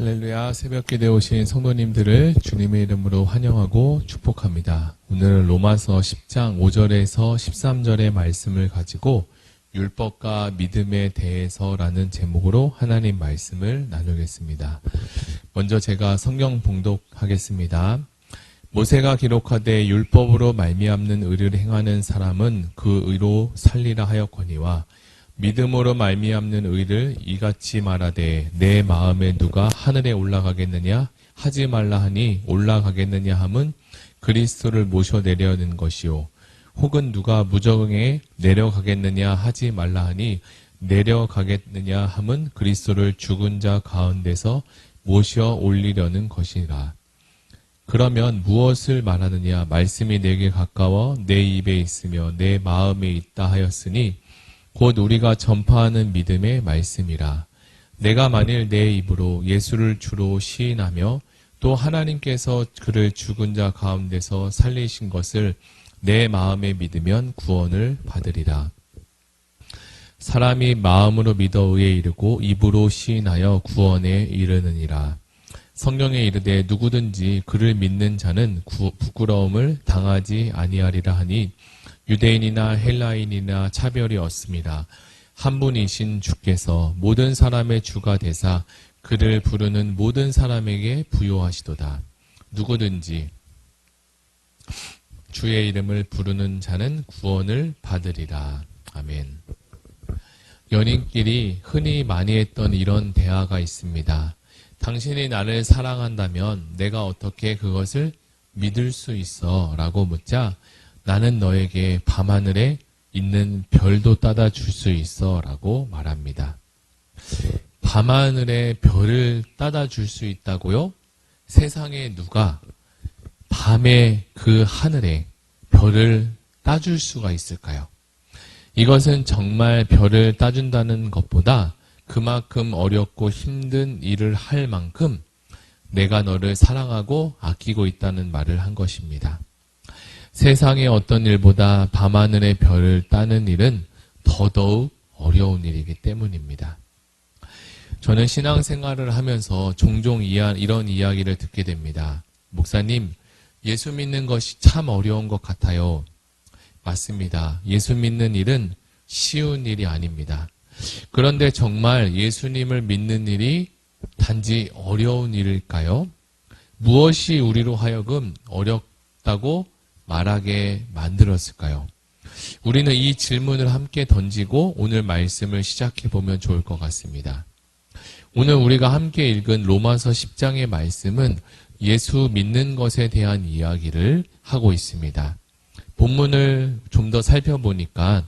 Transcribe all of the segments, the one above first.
할렐루야, 새벽기도에 오신 성도님들을 주님의 이름으로 환영하고 축복합니다. 오늘은 로마서 10장 5절에서 13절의 말씀을 가지고 율법과 믿음에 대해서라는 제목으로 하나님 말씀을 나누겠습니다. 먼저 제가 성경 봉독하겠습니다. 모세가 기록하되 율법으로 말미암는 의를 행하는 사람은 그 의로 살리라 하였거니와 믿음으로 말미암는 의를 이같이 말하되 내 마음에 누가 하늘에 올라가겠느냐 하지 말라 하니 올라가겠느냐 함은 그리스도를 모셔내려는 것이요 혹은 누가 무저강에 내려가겠느냐 하지 말라 하니 내려가겠느냐 함은 그리스도를 죽은 자 가운데서 모셔 올리려는 것이라. 그러면 무엇을 말하느냐? 말씀이 내게 가까워 내 입에 있으며 내 마음에 있다 하였으니 곧 우리가 전파하는 믿음의 말씀이라. 내가 만일 내 입으로 예수를 주로 시인하며 또 하나님께서 그를 죽은 자 가운데서 살리신 것을 내 마음에 믿으면 구원을 받으리라. 사람이 마음으로 믿어 의에 이르고 입으로 시인하여 구원에 이르느니라. 성경에 이르되 누구든지 그를 믿는 자는 부끄러움을 당하지 아니하리라 하니 유대인이나 헬라인이나 차별이 없습니다. 한 분이신 주께서 모든 사람의 주가 되사 그를 부르는 모든 사람에게 부요하시도다. 누구든지 주의 이름을 부르는 자는 구원을 받으리라. 아멘. 연인끼리 흔히 많이 했던 이런 대화가 있습니다. 당신이 나를 사랑한다면 내가 어떻게 그것을 믿을 수 있어? 라고 묻자 나는 너에게 밤하늘에 있는 별도 따다 줄 수 있어 라고 말합니다. 밤하늘에 별을 따다 줄 수 있다고요? 세상에 누가 밤에 그 하늘에 별을 따줄 수가 있을까요? 이것은 정말 별을 따준다는 것보다 그만큼 어렵고 힘든 일을 할 만큼 내가 너를 사랑하고 아끼고 있다는 말을 한 것입니다. 세상의 어떤 일보다 밤하늘의 별을 따는 일은 더더욱 어려운 일이기 때문입니다. 저는 신앙생활을 하면서 종종 이런 이야기를 듣게 됩니다. 목사님, 예수 믿는 것이 참 어려운 것 같아요. 맞습니다. 예수 믿는 일은 쉬운 일이 아닙니다. 그런데 정말 예수님을 믿는 일이 단지 어려운 일일까요? 무엇이 우리로 하여금 어렵다고 말하게 만들었을까요? 우리는 이 질문을 함께 던지고 오늘 말씀을 시작해 보면 좋을 것 같습니다. 오늘 우리가 함께 읽은 로마서 10장의 말씀은 예수 믿는 것에 대한 이야기를 하고 있습니다. 본문을 좀 더 살펴보니까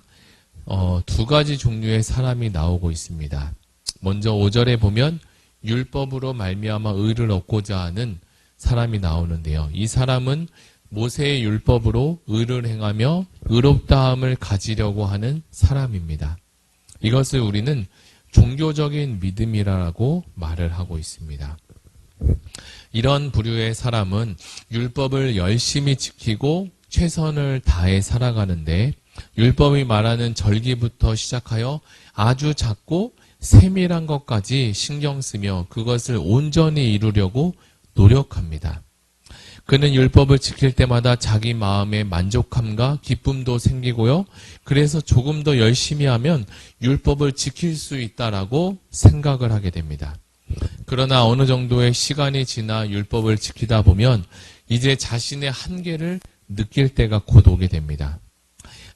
두 가지 종류의 사람이 나오고 있습니다. 먼저 5절에 보면 율법으로 말미암아 의를 얻고자 하는 사람이 나오는데요. 이 사람은 모세의 율법으로 의를 행하며 의롭다함을 가지려고 하는 사람입니다. 이것을 우리는 종교적인 믿음이라고 말을 하고 있습니다. 이런 부류의 사람은 율법을 열심히 지키고 최선을 다해 살아가는데 율법이 말하는 절기부터 시작하여 아주 작고 세밀한 것까지 신경 쓰며 그것을 온전히 이루려고 노력합니다. 그는 율법을 지킬 때마다 자기 마음에 만족함과 기쁨도 생기고요. 그래서 조금 더 열심히 하면 율법을 지킬 수 있다라고 생각을 하게 됩니다. 그러나 어느 정도의 시간이 지나 율법을 지키다 보면 이제 자신의 한계를 느낄 때가 곧 오게 됩니다.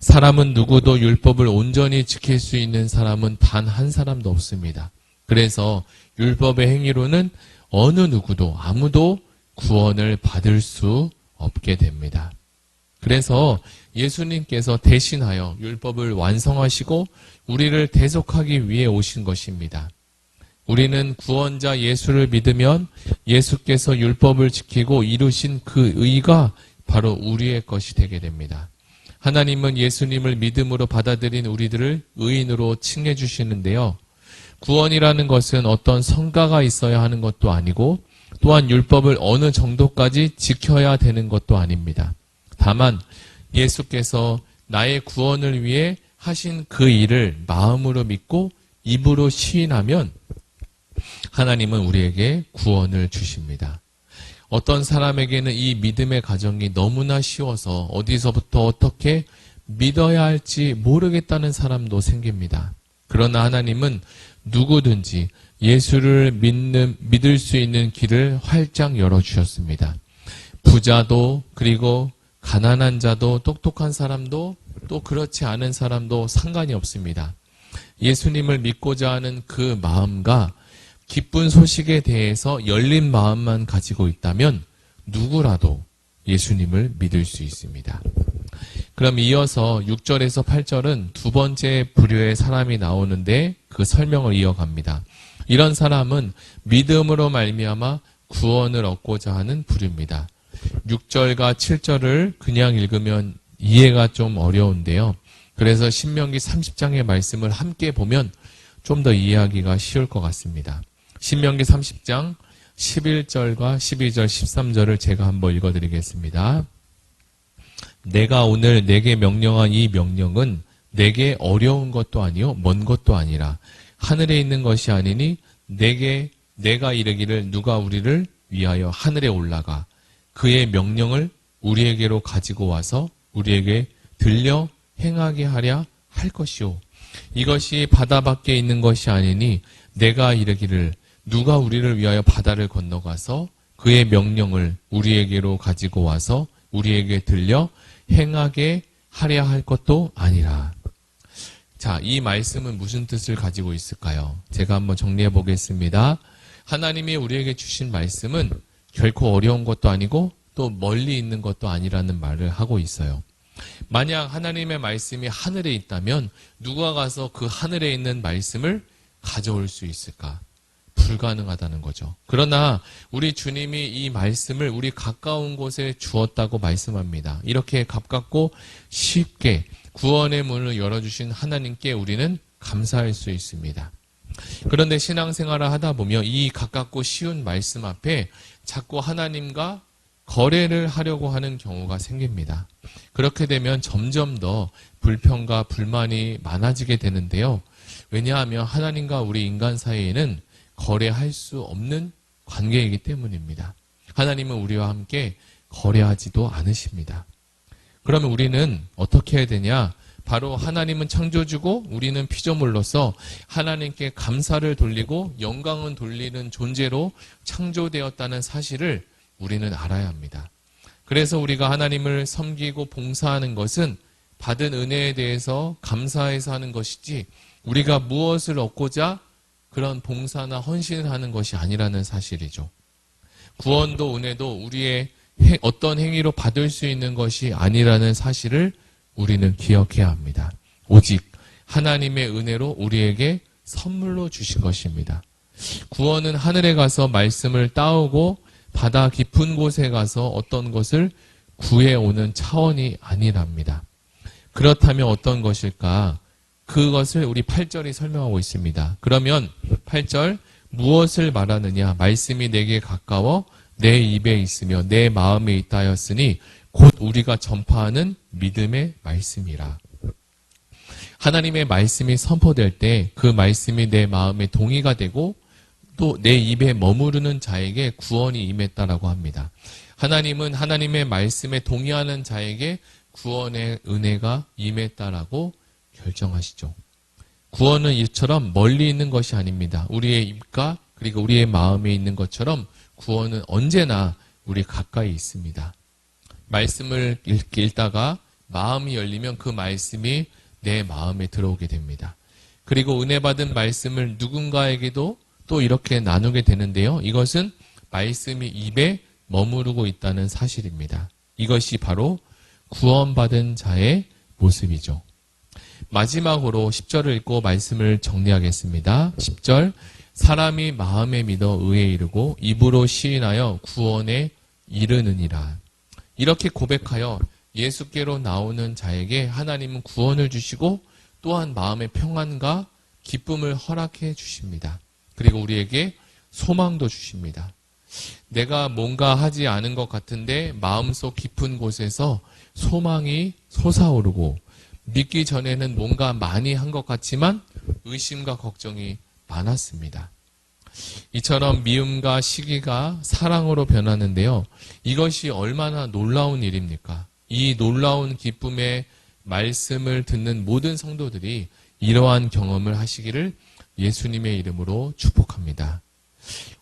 사람은 누구도 율법을 온전히 지킬 수 있는 사람은 단 한 사람도 없습니다. 그래서 율법의 행위로는 어느 누구도 아무도 구원을 받을 수 없게 됩니다. 그래서 예수님께서 대신하여 율법을 완성하시고 우리를 대속하기 위해 오신 것입니다. 우리는 구원자 예수를 믿으면 예수께서 율법을 지키고 이루신 그 의가 바로 우리의 것이 되게 됩니다. 하나님은 예수님을 믿음으로 받아들인 우리들을 의인으로 칭해 주시는데요. 구원이라는 것은 어떤 성과가 있어야 하는 것도 아니고 또한 율법을 어느 정도까지 지켜야 되는 것도 아닙니다. 다만 예수께서 나의 구원을 위해 하신 그 일을 마음으로 믿고 입으로 시인하면 하나님은 우리에게 구원을 주십니다. 어떤 사람에게는 이 믿음의 과정이 너무나 쉬워서 어디서부터 어떻게 믿어야 할지 모르겠다는 사람도 생깁니다. 그러나 하나님은 누구든지 예수를 믿을 수 있는 길을 활짝 열어주셨습니다. 부자도, 그리고 가난한 자도, 똑똑한 사람도, 또 그렇지 않은 사람도 상관이 없습니다. 예수님을 믿고자 하는 그 마음과 기쁜 소식에 대해서 열린 마음만 가지고 있다면 누구라도 예수님을 믿을 수 있습니다. 그럼 이어서 6절에서 8절은 두 번째 부류의 사람이 나오는데 그 설명을 이어갑니다. 이런 사람은 믿음으로 말미암아 구원을 얻고자 하는 부류입니다. 6절과 7절을 그냥 읽으면 이해가 좀 어려운데요. 그래서 신명기 30장의 말씀을 함께 보면 좀 더 이해하기가 쉬울 것 같습니다. 신명기 30장 11절과 12절, 13절을 제가 한번 읽어드리겠습니다. 내가 오늘 내게 명령한 이 명령은 내게 어려운 것도 아니요 먼 것도 아니라 하늘에 있는 것이 아니니 내가 이르기를 누가 우리를 위하여 하늘에 올라가 그의 명령을 우리에게로 가지고 와서 우리에게 들려 행하게 하랴 할 것이요. 이것이 바다 밖에 있는 것이 아니니 내가 이르기를 누가 우리를 위하여 바다를 건너가서 그의 명령을 우리에게로 가지고 와서 우리에게 들려 행하게 하랴 할 것도 아니라. 자, 이 말씀은 무슨 뜻을 가지고 있을까요? 제가 한번 정리해 보겠습니다. 하나님이 우리에게 주신 말씀은 결코 어려운 것도 아니고 또 멀리 있는 것도 아니라는 말을 하고 있어요. 만약 하나님의 말씀이 하늘에 있다면 누가 가서 그 하늘에 있는 말씀을 가져올 수 있을까? 불가능하다는 거죠. 그러나 우리 주님이 이 말씀을 우리 가까운 곳에 주었다고 말씀합니다. 이렇게 가깝고 쉽게 구원의 문을 열어주신 하나님께 우리는 감사할 수 있습니다. 그런데 신앙생활을 하다 보면 이 가깝고 쉬운 말씀 앞에 자꾸 하나님과 거래를 하려고 하는 경우가 생깁니다. 그렇게 되면 점점 더 불평과 불만이 많아지게 되는데요. 왜냐하면 하나님과 우리 인간 사이에는 거래할 수 없는 관계이기 때문입니다. 하나님은 우리와 함께 거래하지도 않으십니다. 그러면 우리는 어떻게 해야 되냐? 바로 하나님은 창조주고 우리는 피조물로서 하나님께 감사를 돌리고 영광을 돌리는 존재로 창조되었다는 사실을 우리는 알아야 합니다. 그래서 우리가 하나님을 섬기고 봉사하는 것은 받은 은혜에 대해서 감사해서 하는 것이지 우리가 무엇을 얻고자 그런 봉사나 헌신을 하는 것이 아니라는 사실이죠. 구원도 은혜도 우리의 어떤 행위로 받을 수 있는 것이 아니라는 사실을 우리는 기억해야 합니다. 오직 하나님의 은혜로 우리에게 선물로 주신 것입니다. 구원은 하늘에 가서 말씀을 따오고 바다 깊은 곳에 가서 어떤 것을 구해오는 차원이 아니랍니다. 그렇다면 어떤 것일까? 그것을 우리 8절이 설명하고 있습니다. 그러면 8절 무엇을 말하느냐? 말씀이 내게 가까워 내 입에 있으며 내 마음에 있다 하였으니 곧 우리가 전파하는 믿음의 말씀이라. 하나님의 말씀이 선포될 때 그 말씀이 내 마음에 동의가 되고 또 내 입에 머무르는 자에게 구원이 임했다라고 합니다. 하나님은 하나님의 말씀에 동의하는 자에게 구원의 은혜가 임했다라고 결정하시죠. 구원은 이처럼 멀리 있는 것이 아닙니다. 우리의 입과 그리고 우리의 마음에 있는 것처럼 구원은 언제나 우리 가까이 있습니다. 말씀을 읽다가 마음이 열리면 그 말씀이 내 마음에 들어오게 됩니다. 그리고 은혜 받은 말씀을 누군가에게도 또 이렇게 나누게 되는데요. 이것은 말씀이 입에 머무르고 있다는 사실입니다. 이것이 바로 구원받은 자의 모습이죠. 마지막으로 10절을 읽고 말씀을 정리하겠습니다. 10절 사람이 마음에 믿어 의에 이르고 입으로 시인하여 구원에 이르느니라. 이렇게 고백하여 예수께로 나오는 자에게 하나님은 구원을 주시고 또한 마음의 평안과 기쁨을 허락해 주십니다. 그리고 우리에게 소망도 주십니다. 내가 뭔가 하지 않은 것 같은데 마음속 깊은 곳에서 소망이 솟아오르고 믿기 전에는 뭔가 많이 한 것 같지만 의심과 걱정이 많았습니다. 이처럼 미움과 시기가 사랑으로 변하는데요. 이것이 얼마나 놀라운 일입니까? 이 놀라운 기쁨의 말씀을 듣는 모든 성도들이 이러한 경험을 하시기를 예수님의 이름으로 축복합니다.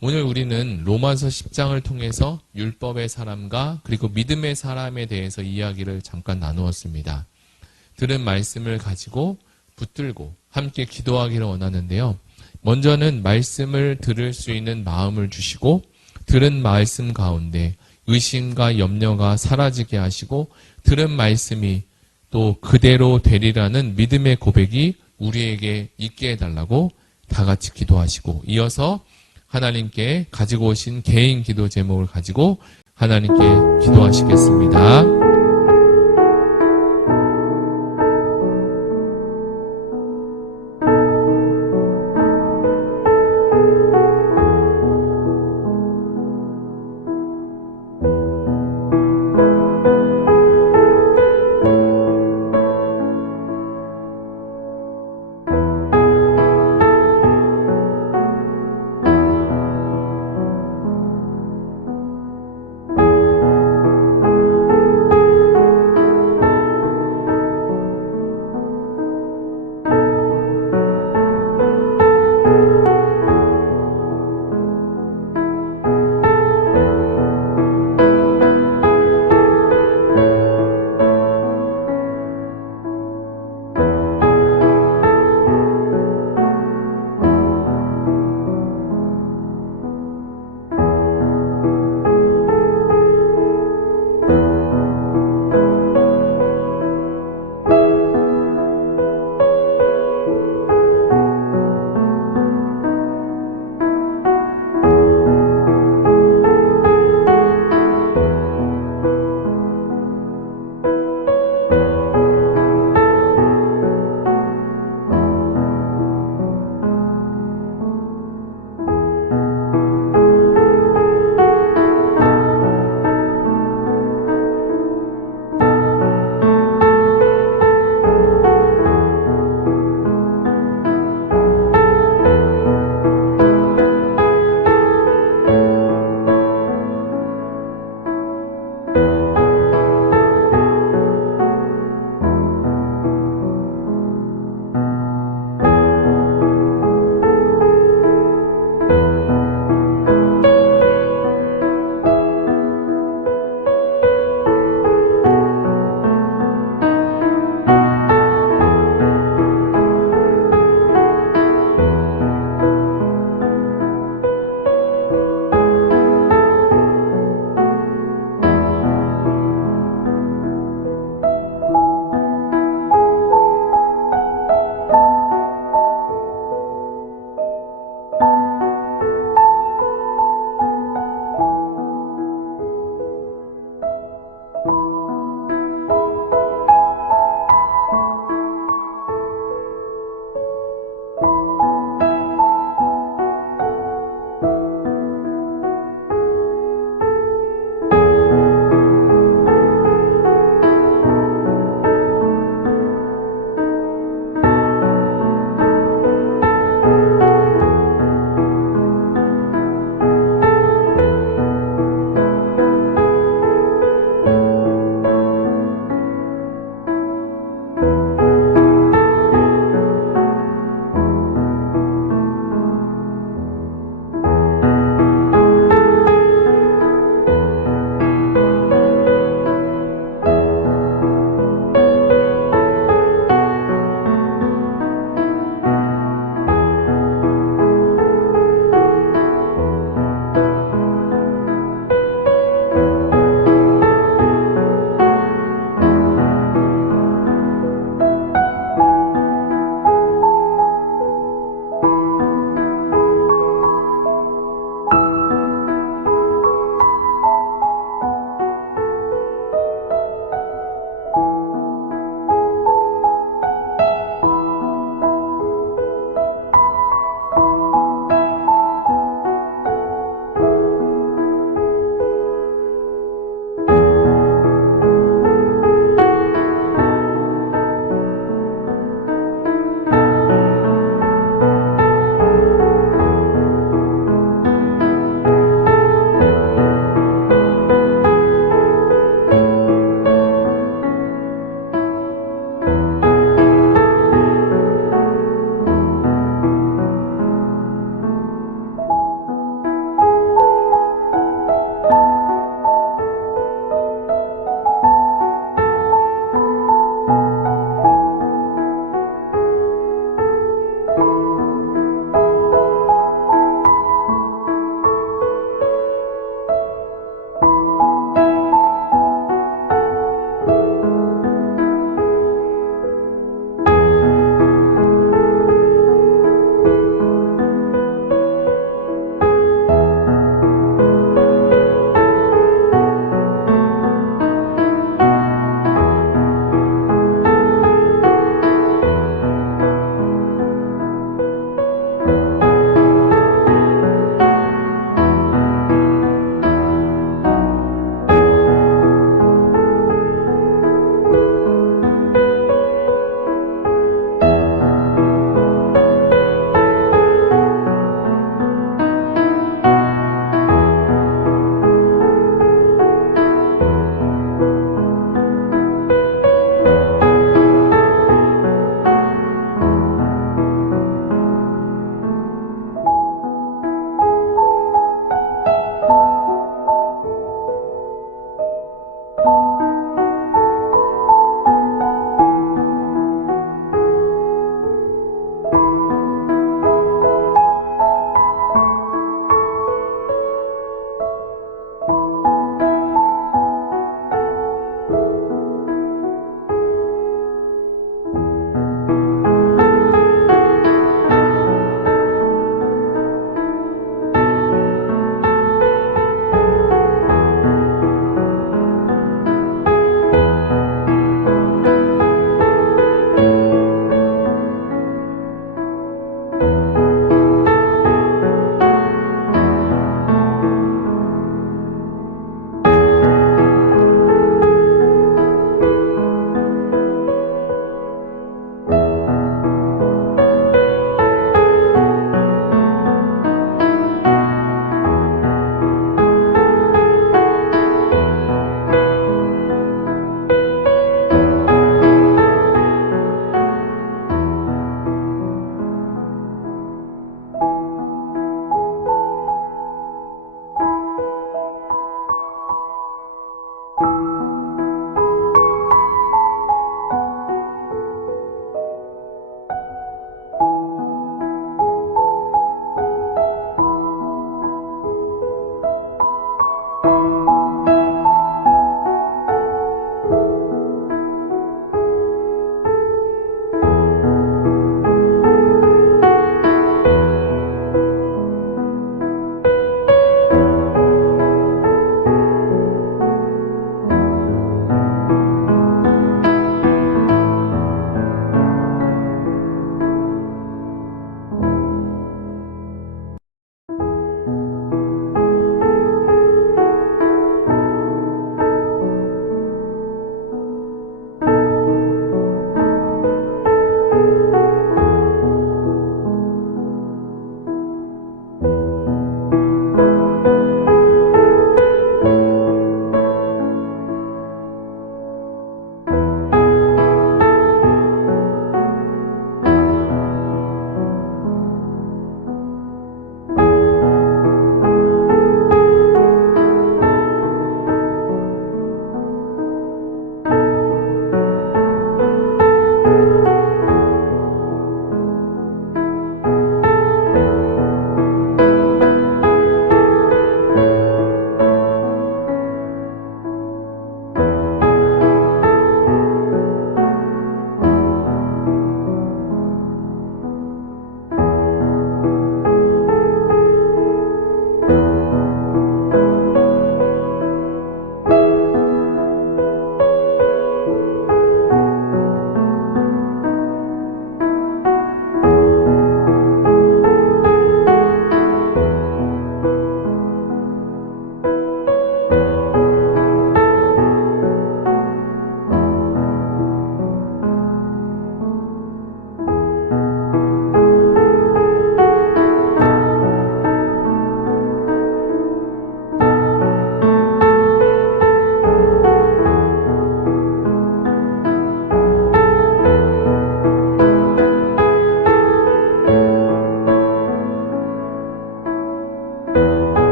오늘 우리는 로마서 10장을 통해서 율법의 사람과 그리고 믿음의 사람에 대해서 이야기를 잠깐 나누었습니다. 들은 말씀을 가지고 붙들고 함께 기도하기를 원하는데요. 먼저는 말씀을 들을 수 있는 마음을 주시고 들은 말씀 가운데 의심과 염려가 사라지게 하시고 들은 말씀이 또 그대로 되리라는 믿음의 고백이 우리에게 있게 해달라고 다 같이 기도하시고 이어서 하나님께 가지고 오신 개인 기도 제목을 가지고 하나님께 기도하시겠습니다.